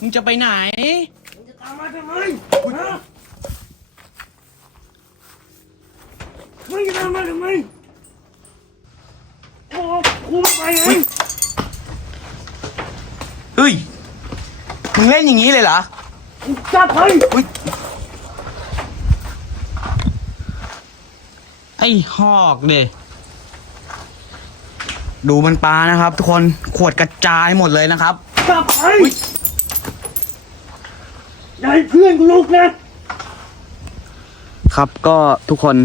มึงจะไปไหน มึงจะตามมาทำไมฮะมึงจะตามมาทำไมโอ้กูไม่ไปไงเฮ้ย มึงเล่นอย่างนี้เลยเหรอ มึงจับไปอุ๊ยไอ้หอกเดดูมันปลานะครับ ทุกคนขวดกระจายหมดเลยนะครับ จับไปอุ๊ยอย่า ให้เพื่อนกูลุกนะครับก็ทุกคน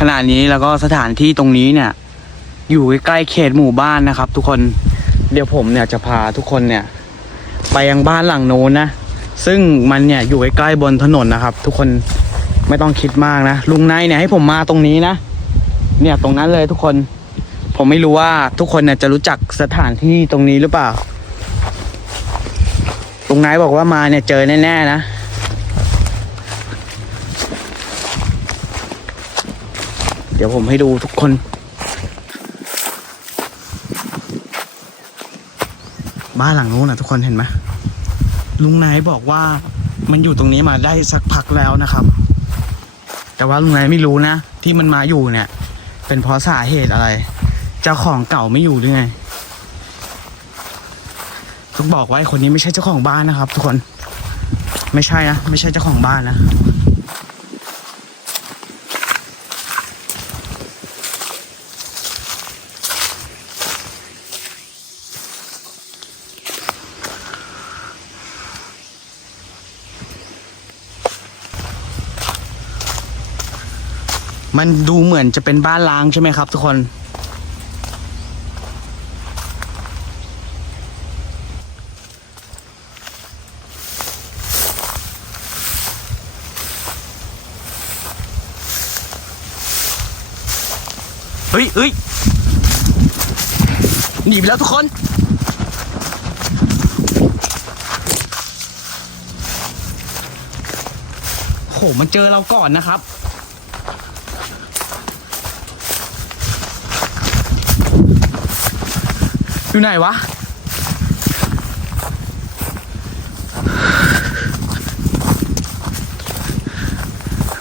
ขณะนี้แล้วก็สถานที่ตรงนี้เนี่ย อยู่ใกล้เขตหมู่บ้านนะครับ ทุกคนเดี๋ยวผมเนี่ยจะพาทุกคนเนี่ย ไปยังบ้านหลังโน้นนะซึ่งมันเนี่ยอยู่ใกล้ๆบนถนนนะครับ ทุกคนไม่ต้องคิดมากนะลุงนายเนี่ยให้ผมมาตรงนี้นะ เนี่ยตรงนั้นเลยทุกคน ผมไม่รู้ว่าทุกคนเนี่ยจะรู้จักสถานที่ตรงนี้หรือเปล่า ลุงนายบอกว่ามาเนี่ยเจอแน่ๆนะเดี๋ยวผมให้ดูทุกคน บ้านหลังนู้นนะทุกคนเห็นไหมลุงนายบอกว่ามันอยู่ตรงนี้มาได้สักพักแล้วนะครับ แต่ว่าลุงนายไม่รู้นะ ที่มันมาอยู่เนี่ย เป็นเพราะสาเหตุอะไร เจ้าของเก่าไม่อยู่หรือไง ต้องบอกไอ้คนนี้ไม่ใช่เจ้าของบ้านนะครับ ทุกคน ไม่ใช่นะ ไม่ใช่เจ้าของบ้านนะมันดูเหมือนจะเป็นบ้านล้างใช่ไหมครับ ทุกคน เฮ้ยหนีไปแล้วทุกคนโหมันเจอเราก่อนนะครับ อยู่ไหนวะ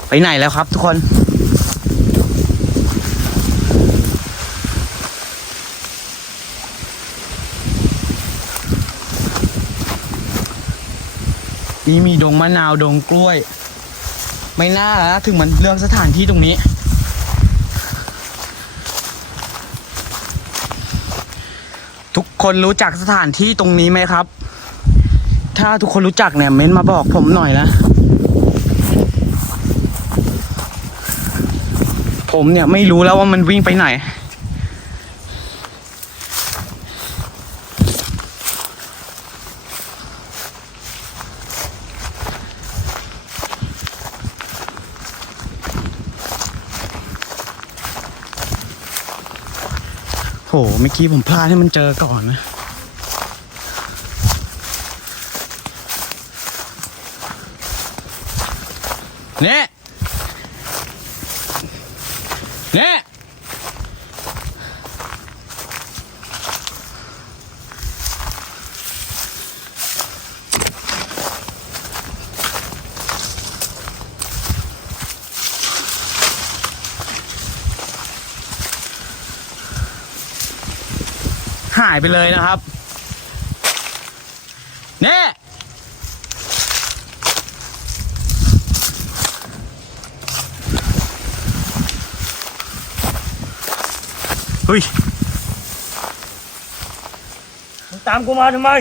ไปไหนแล้วครับทุกคน นี่มีดงมะนาวดงกล้วย ไม่น่าแล้วถึงมันเรื่องสถานที่ตรงนี้ ทุกคนรู้จักสถานที่ตรงนี้ไหมครับ ถ้าทุกคนรู้จักเนี่ยเม้นมาบอกผมหน่อยนะ ผมเนี่ยไม่รู้แล้วว่ามันวิ่งไปไหน เมื่อกี้ผมพลาดให้มันเจอก่อนนะ เนี่ยเนี่ยหายไปเลยนะครับเนี่ยเฮ้ยมึงตามกูมาทำไม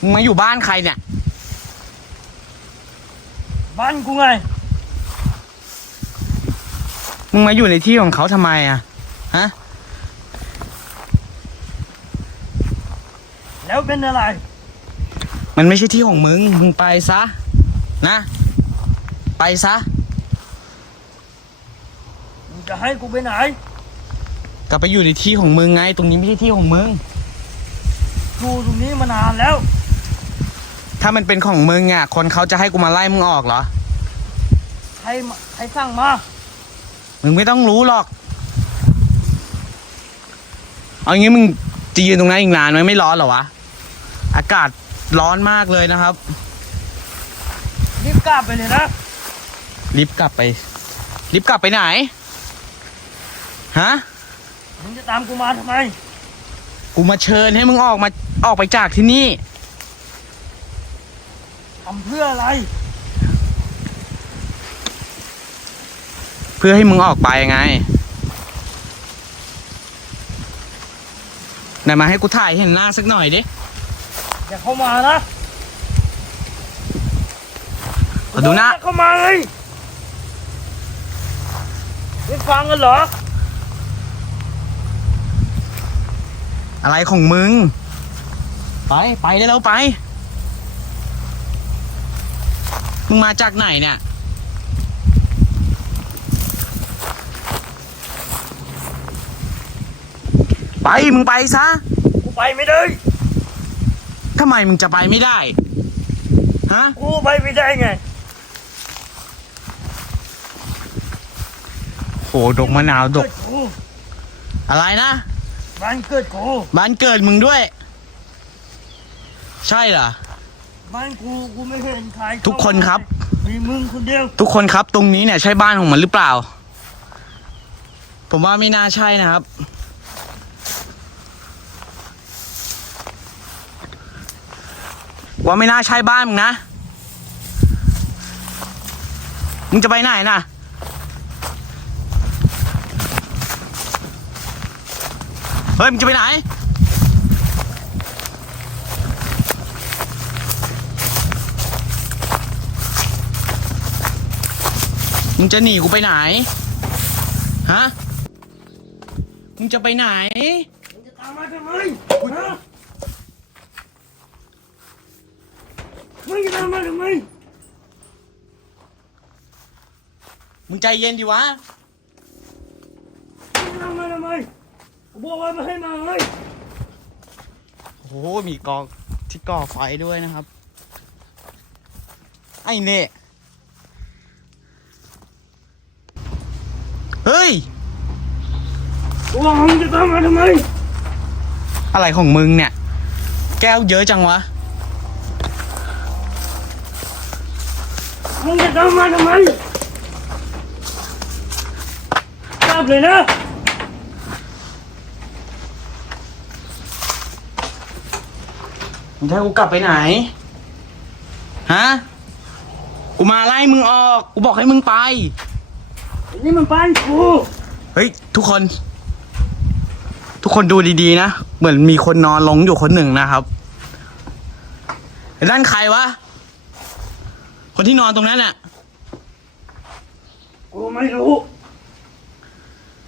มึงมาอยู่บ้านใครเนี่ย บ้านกูไง มึงมาอยู่ในที่ของเขาทำไมอะ ฮะ แล้วเป็นอะไร มันไม่ใช่ที่ของมึง มึงไปซะ นะ ไปซะ มึงจะให้กูไปไหน กลับไปอยู่ในที่ของมึงไง ตรงนี้ไม่ใช่ที่ของมึง กูตรงนี้มานานแล้ว ถ้ามันเป็นของมึงอะ คนเขาจะให้กูมาไล่มึงออกเหรอ ใครมาใครสั่งมา มึงไม่ต้องรู้หรอก เอางี้มึงจะยืนตรงนั้นอีกนานไหมไม่ร้อนเหรอวะ อากาศร้อนมากเลยนะครับ รีบกลับไปเลยนะ รีบกลับไป รีบกลับไปไหน ฮะ มึงจะตามกูมาทำไม กูมาเชิญให้มึงออกมาออกไปจากที่นี่ ทำเพื่ออะไร พื่อให้มึงออกไปไงไหนมาให้กูถ่ายเห็นหน้าสักหน่อยดิ อย่าเข้ามานะขอดูหน้าอย่เข้ามาเลยไม่ฟังกันเหรอ อะไรของมึง ไป ไปได้แล้วไป มึงมาจากไหนเนี่ย ไปมึงไปซะ กูไปไม่ได้ทำไมมึงจะไปไม่ได้ ฮะ กูไปไม่ได้ไง โห ดกมะนาวดกเกิกูอะไรนะ บ้านเกิดกูบ้านเกิดมึงด้วย ใช่เหรอ บ้านกูกูไม่เห็นใครเข้าทุกคนครับ มีมึงคนเดียวทุกคนครับตรงนี้เนี่ยใช่บ้านของมันหรือเปล่า ผมว่าไม่น่าใช่นะครับ ว่าไม่น่าใช่บ้านมึงนะ มึงจะไปไหนน่ะเฮ้ย มึงจะไปไหน มึงจะหนีกูไปไหน ฮะ มึงจะไปไหน มึงจะตามมาทำไมฮะมึงจะตามมาทำไม มึงใจเย็นดิวะมึงจะตามมาทำไมกูบอกว่าไม่ให้มาเลยโอ้โหมีกองที่ก่อไฟด้วยนะครับ ไอ้เน่เฮ้ยกูบอกมึงจะตามมาทำไม อะไรของมึงเนี่ย แก้วเยอะจังวะ มึงจะตามมาทำไม กลับเลยนะ มึงจะให้กูกลับไปไหน ฮะ กูมาไล่มึงออก กูบอกให้มึงไปอันนี่มันบ้านกูเฮ้ย ทุกคน ทุกคนดูดีๆนะ เหมือนมีคนนอนลงอยู่คนหนึ่งนะครับไอ้ด้านใครวะ คนที่นอนตรงนั้นน่ะ กูไม่รู้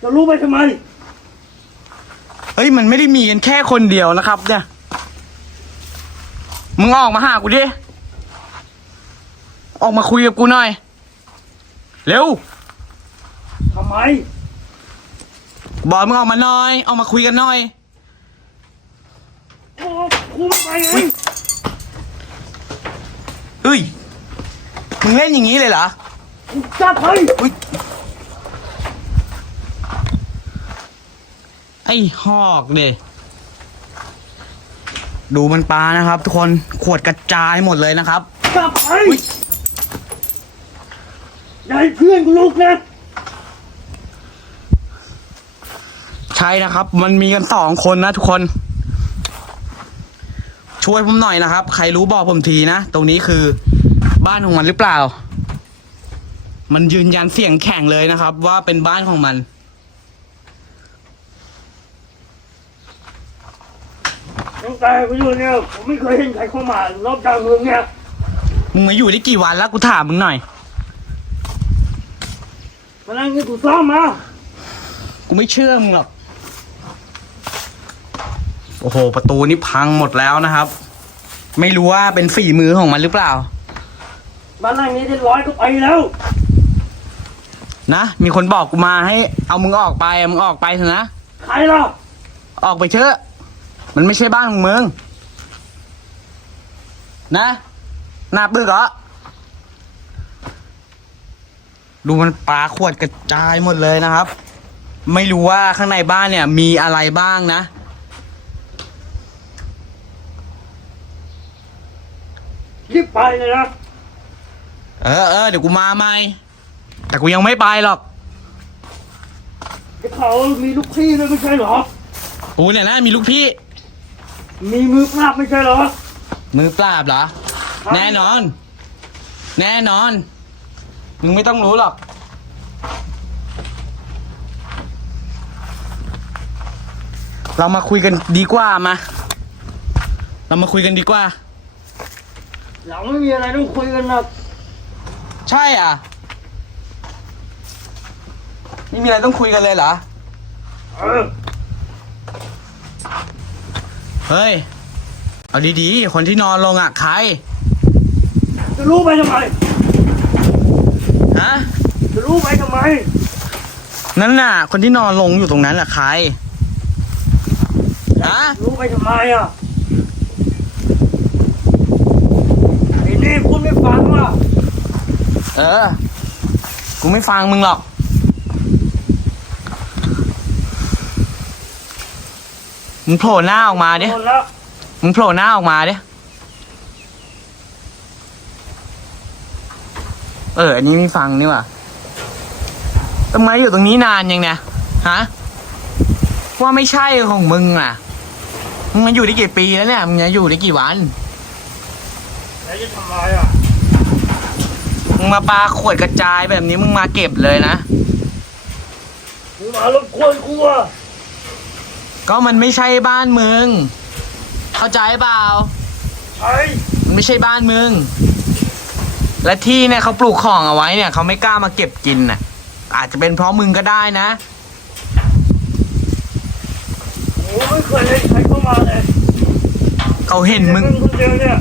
จะรู้ไปทำไม เฮ้ยมันไม่ได้มีกันแค่คนเดียวนะครับ เนี่ย มึงออกมาหากูดิ ออกมาคุยกับกูหน่อย เร็ว ทำไม บอยมึงออกมาหน่อย ออกมาคุยกันหน่อยกูกูไม่ไปไงเฮ้ย มึงเล่นอย่างนี้เลยเหรอกูจับไป อุ๊ย ไอ้หอกเดดูมันปลานะครับ ทุกคนขวดกระจายหมดเลยนะครับจับไปอุ๊ยอย่าให้เพื่อนกูลุกนะ ใช่นะครับ มันมีกันสองคนนะทุกคน ช่วยผมหน่อยนะครับ ใครรู้บอกผมทีนะ ตรงนี้คือบ้านของมันหรือเปล่า มันยืนยันเสียงแข็งเลยนะครับ ว่าเป็นบ้านของมัน ตั้งแต่กูอยู่เนี่ยผมไม่เคยเห็นใครเข้ามารอบกลางเมืองเนี่ยมึงมาอยู่ได้กี่วันแล้วกูถามมึงหน่อย มานั่งนี่กูซ้อมมากูไม่เชื่อมึงหรอก โอ้โห ประตูนี่พังหมดแล้วนะครับ ไม่รู้ว่าเป็นฝีมือของมันหรือเปล่ามานั่งนี้ได้ร้อยก็ไปแล้ว นะ มีคนบอกกูมาให้ เอามึงออกไปเอามึงออกไปเถอะนะ ใครล่ะ ออกไปเถอะ มันไม่ใช่บ้านของมึง นะหน้าบึกเหรอ ดูมันปลาขวดกระจายหมดเลยนะครับ ไม่รู้ว่าข้างในบ้านเนี่ย มีอะไรบ้างนะ รีบไปเลยนะ เออเออเดี๋ยวกูมาใหม่ แต่กูยังไม่ไปหรอก เขามีลูกพี่ด้วยไม่ใช่หรอ กูเนี่ยนะมีลูกพี่ มีมือปราบไม่ใช่เหรอ มือปราบเหรอแน่นอน แน่นอน มึงไม่ต้องรู้หรอก เรามาคุยกันดีกว่ามา เรามาคุยกันดีกว่า เราไม่มีอะไรต้องคุยกันหรอกใช่อะ ไม่มีอะไรต้องคุยกันเลยเหรอ เออ เฮ้ย เอาดีๆ คนที่นอนลงอะใคร จะรู้ไปทำไม ฮะ จะรู้ไปทำไม นั่นน่ะ คนที่นอนลงอยู่ตรงนั้นแหละใคร ฮะ รู้ไปทำไมอะไอ้นี่พูดไม่ฟังว่ะ เออ กูไม่ฟังมึงหรอก มึงโผล่หน้าออกมาดิโดนแล้วมึงโผล่หน้าออกมาดิเออ อันนี้ไม่ฟังนี่หว่าทำไมอยู่ตรงนี้นานยังเนี่ยฮะว่าไม่ใช่ของมึงอะมึงมาอยู่ได้กี่ปีแล้วเนี่ยมึงจะอยู่ได้กี่วันแล้วจะทำไมอะมึงมาปาขวดกระจายแบบนี้มึงมาเก็บเลยนะ มึงมารบกวนกูอะ ก็มันไม่ใช่บ้านมึง เข้าใจเปล่าใช่มันไม่ใช่บ้านมึง และที่เนี่ยเขาปลูกของเอาไว้เนี่ยเขาไม่กล้ามาเก็บกินน่ะ อาจจะเป็นเพราะมึงก็ได้นะ โอ้ไม่เคยเห็นใครเข้ามาเลยเขาเห็นมึงคนเดียวเนี่ย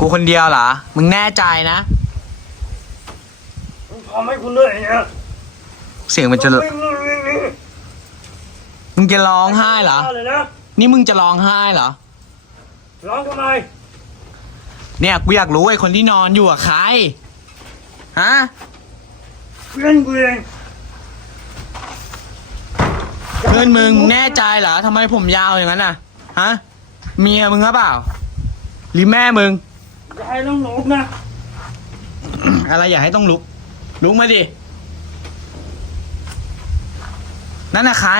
กูคนเดียวเหรอ มึงแน่ใจนะ มึงทำให้กูเหนื่อยเนี่ยเสียงมันจะ วิ่งวิ่งวิ่งวิ่ง มึงจะร้องไห้เหรอเลยนะนี่มึงจะร้องไห้เหรอ ร้องทำไมเนี่ยกูอยากรู้ไอ้คนที่นอนอยู่อะใคร ฮะ เพื่อนกูเองเพื่อนมึงมึงแน่ใจเหรอทำไมผมยาวอย่างนั้นน่ะ ฮะ เมียมึงหรือเปล่า หรือแม่มึง อย่าให้น้องหลบนะอะไรอยากให้ต้องลุก ลุกมาดิ นั่นน่ะใคร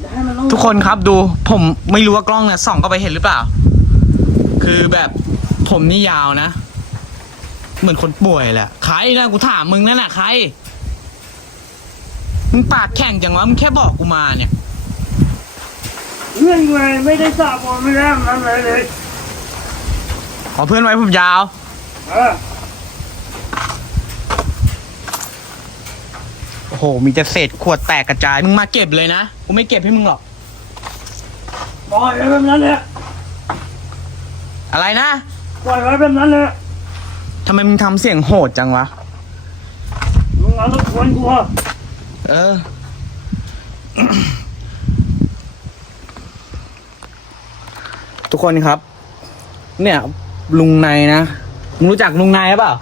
อย่าให้มันน้องทุกคนครับดูผมไม่รู้ว่ากล้องเนี่ยส่องเข้าไปเห็นหรือเปล่า คือแบบผมนี่ยาวนะ เหมือนคนป่วยแหละใครนะกูถามมึงนั่นน่ะใครมึงปากแข็งจังวะมึงแค่บอกกูมาเนี่ยเพื่อนกูเองไม่ได้สาบอนไม่ได้ทำอะไรเลยขอเพื่อนไว้ผมยาว เออโอ้ โห มีแต่เศษขวดแตกกระจาย มึงมาเก็บเลยนะ กูไม่เก็บให้มึงหรอกปล่อยไว้แบบนั้นแหละอะไรนะปล่อยไว้แบบนั้นแหละทำไมมึงทำเสียงโหดจังวะ มึงมารบกวนกูอะเออ ทุกคนครับ เนี่ย ลุงในนะ มึงรู้จักลุงในหรือเปล่า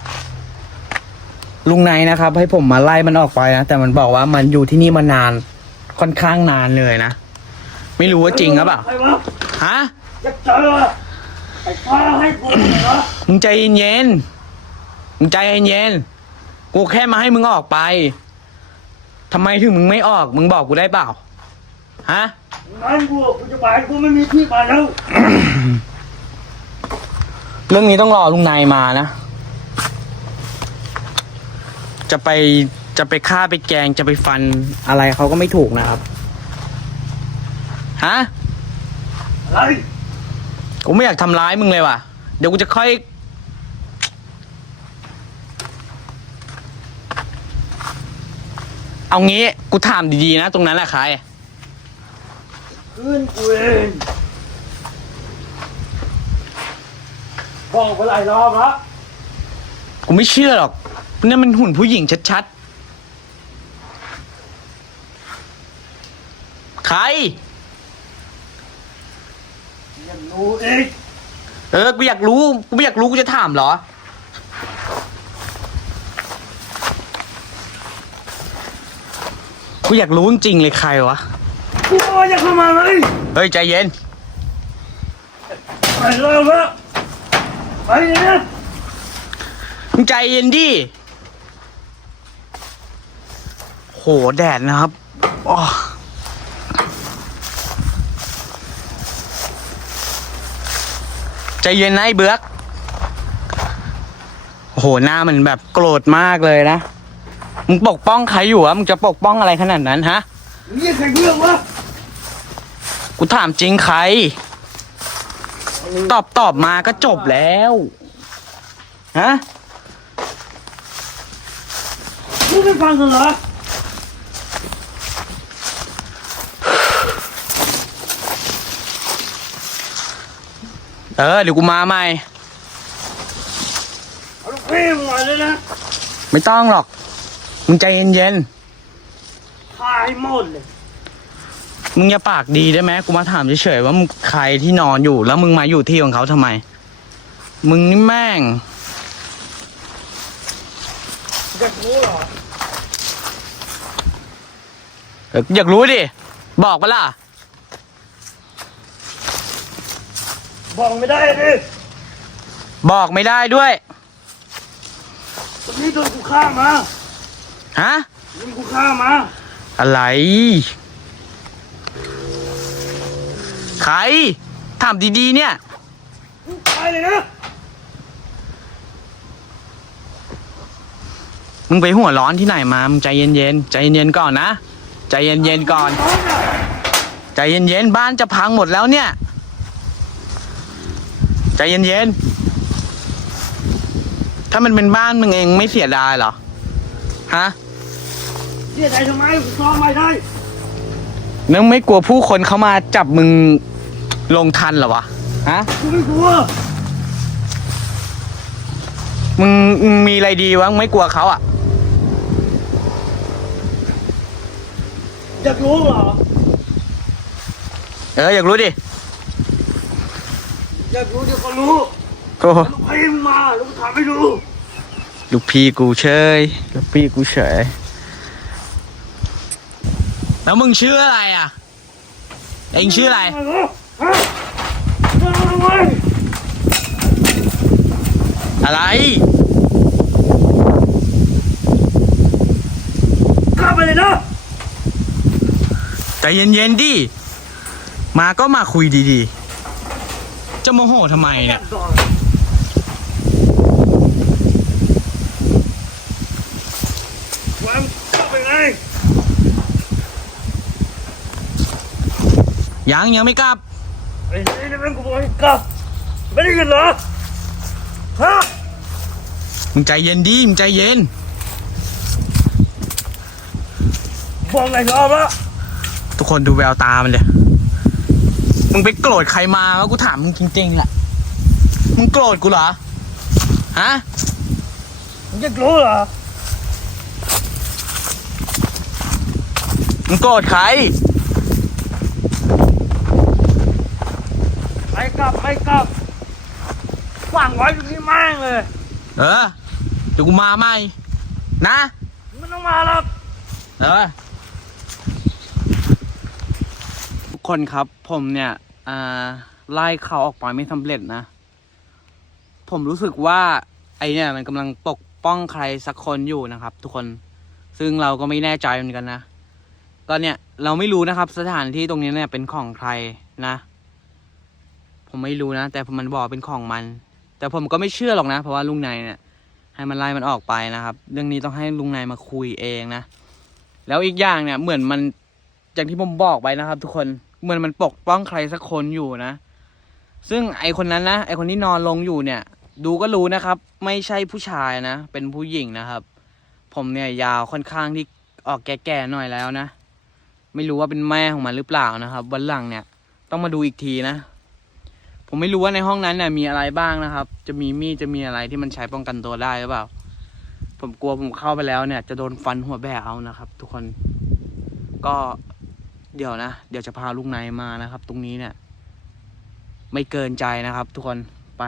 ลุงในนะครับ ให้ผมมาไล่มันออกไปนะแต่มันบอกว่ามันอยู่ที่นี่มานานค่อนข้างนานเลยนะไม่รู้ว่าจริงหรือเปล่าใครวะฮะจะเจอไอ้ฟ้าให้กูเหรอมึงใจเย็นๆมึงใจเย็นๆกูแค่มาให้มึงออกไปทำไมถึงมึงไม่ออก มึงบอกกูได้เปล่าฮะงั้นกูกูจะไปกูไม่มีที่ไปแล้วเรื่องนี้ต้องรอลุงนายมานะ จะไปจะไปฆ่าไปแกงจะไปฟันอะไรเขาก็ไม่ถูกนะครับฮะอะไรกูไม่อยากทำร้ายมึงเลยว่ะ เดี๋ยวกูจะค่อย เอางี้กูถามดีๆนะ ตรงนั้นแหละใครเพื่อนกูเองบอกไปหลายรอบแล้วกูไม่เชื่อหรอก นั่นมันหุ่นผู้หญิงชัดๆ ใครอย่ารู้เองเออ กูอยากรู้ กูไม่อยากรู้ กูจะถามเหรอ กูอยากรู้จริงๆเลยใครวะ กูบอกว่าอย่าเข้ามาเลยเฮ้ย ใจเย็น ไปเลยนะไปเลยนะ มึงใจเย็นดิ โหแดดนะครับอ้อใจเย็นนะไอ้เบือกโอ้โหหน้ามันแบบโกรธมากเลยนะ มึงปกป้องใครอยู่อะมึงจะปกป้องอะไรขนาดนั้นฮะมึงเรียกใครเพื่อนวะ กูถามจริงใคร ตอบตอบมาก็จบแล้ว ฮะ มึงไม่ฟังกันเหรอ เออเดี๋ยวกูมาใหม่เอาลูกพี่มึงมาเลยนะไม่ต้องหรอก มึงใจเย็นตายหมดเลยๆ มึงอย่าปากดีได้ไหมกูมาถามเฉยๆว่ามึงใครที่นอนอยู่ แล้วมึงมาอยู่ที่ของเขาทำไม มึงนี่แม่ง จะรู้เหรอ เอออยากรู้ดิ บอกปะล่ะ บอกไม่ได้ดิบอกไม่ได้ด้วยตอนนี้โดนกูฆ่ามาฮะโดนกูฆ่ามาอะไร ใครถามดีๆเนี่ยมึงตายเลยนะมึงไปหัวร้อนที่ไหนมา มึงใจเย็นๆ ใจเย็นๆก่อนนะ ใจเย็นๆก่อนน้องอะใจเย็นๆ บ้านจะพังหมดแล้วเนี่ย ใจเย็นๆ ถ้ามันเป็นบ้านมึงเองไม่เสียดายเหรอ ฮะ เสียใจทำไมกูซ้อมไม่ได้นึกไม่กลัวผู้คนเขามาจับมึงลงทันเหรอวะ ฮะ กูไม่กลัวมึงมึงมีอะไรดีวะมึงไม่กลัวเขาอะ อยากรู้เหรอ เอออยากรู้ดิ อยากรู้เดี๋ยวก็รู้โอ้ลูกพี่มึงมาแล้วกูถามให้ดูลูกพี่กูเฉยลูกพี่กูเฉยแล้วมึงชื่ออะไรอะ เองชื่ออะไรฮะมาทำไมอะไรฆ่าไปเลยนะใจเย็นๆดิมาก็มาคุยดีๆ จะโมโหทำไมเนี่ยวางฆ่าไปไงยังยังไม่กลับ ไอ้นี่นี่เป็นกูบอกให้กลับไม่ได้ยินเหรอฮะมึงใจเย็นดิ มึงใจเย็น บอกหลายรอบแล้วทุกคนดูแววตามันเลย มึงไปโกรธใครมาวะกูถามมึงจริงๆแหละมึงโกรธกูเหรอ ฮะ มึงจะรู้เหรอ มึงโกรธใครไม่กลับไม่กลับวางไว้ตรงนี้แม่งเลย เออ เดี๋ยวกูมาใหม่ นะ มึงไม่ต้องมาหรอก เออ ทุกคนครับผมเนี่ยอ่า ไล่เขาออกไปไม่สำเร็จนะ ผมรู้สึกว่า ไอเนี่ยมันกำลังปกป้องใครสักคนอยู่นะครับ ทุกคนซึ่งเราก็ไม่แน่ใจเหมือนกันนะก็เนี่ยเราไม่รู้นะครับ สถานที่ตรงนี้เนี่ยเป็นของใครนะ ผมไม่รู้นะ แต่มันบอกเป็นของมัน แต่ผมก็ไม่เชื่อหรอกนะ เพราะว่าลุงนายเนี่ยให้มันไล่มันออกไปนะครับ เรื่องนี้ต้องให้ลุงนายมาคุยเองนะ แล้วอีกอย่างเนี่ยเหมือนมันอย่างที่ผมบอกไปนะครับ ทุกคน เหมือนมันปกป้องใครสักคนอยู่นะ ซึ่งไอคนนั้นนะไอคนที่นอนลงอยู่เนี่ย ดูก็รู้นะครับ ไม่ใช่ผู้ชายนะ เป็นผู้หญิงนะครับ ผมเนี่ยยาวค่อนข้างที่ออกแก่ๆหน่อยแล้วนะ ไม่รู้ว่าเป็นแม่ของมันหรือเปล่านะครับ วันหลังเนี่ย ต้องมาดูอีกทีนะ ผมไม่รู้ว่าในห้องนั้นเนี่ยมีอะไรบ้างนะครับ จะมีมีดจะมีอะไรที่มันใช้ป้องกันตัวได้หรือเปล่า ผมกลัวผมเข้าไปแล้วเนี่ย จะโดนฟันหัวแบกเอานะครับ ทุกคนก็ เดี๋ยวนะ เดี๋ยวจะพาลุงนายมานะครับ ตรงนี้เนี่ย ไม่เกินใจนะครับ ทุกคน ไป